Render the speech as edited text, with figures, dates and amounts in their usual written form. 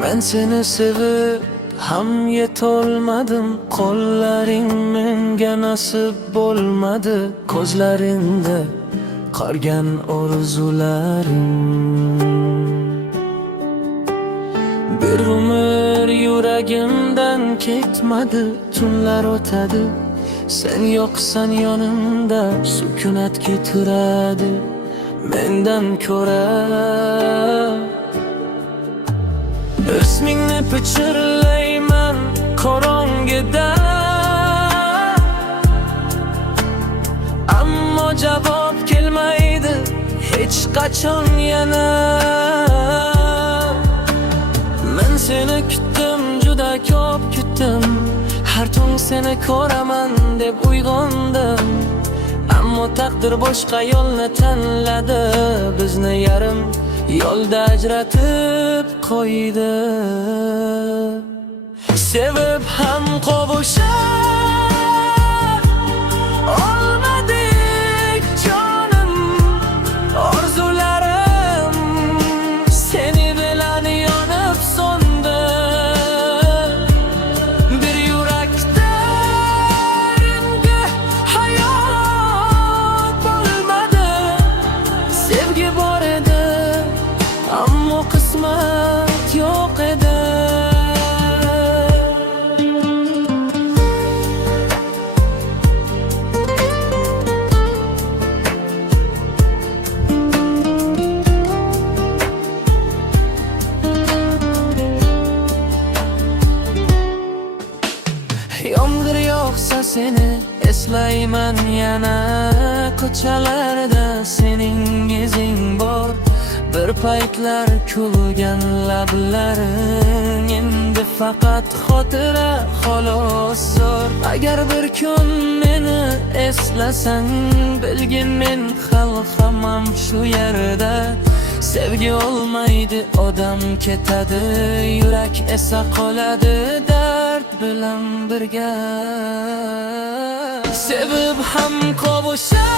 Men seni sevib ham yetolmadim, qo'llaring menga nasib bo'lmadi, ko'zlaringda qolgan orzularim. Bir umr yuragimdan ketmadi, tunlar o'tadi, sen yo'qsan yonimda, sukunat ketiradi mendan ko'ra. Ismingni pichirlayman qorong'ida, ammo javob kelmaydi hech qachon yana. Men seni kutdim, juda ko'p kutdim, har tong seni ko'raman deb uyg'ondim, ammo taqdir boshqa yo'lni tanladi, bizni yarim yo'lda ajratib qo'ydi. Sevib ham qovusha olmadik jonim, orzularim seni bilan yonib so'ndi. Bir yurakda endi hayot bo'lmadi, sevgi bor edi ammo qismat yo'q edi. Yomg'ir yog'sa seni eslayman yana, ko'chalarda sening izing bor, bir paytlar kulgan lablaring endi faqat xotira xolos zo'r. Agar bir kun meni eslasang, bilgin men xalqamam shu yerda. Sevgi olmaydi, odam ketadi, yurak esa qoladi dard bilan birga. Sevib ham qovusha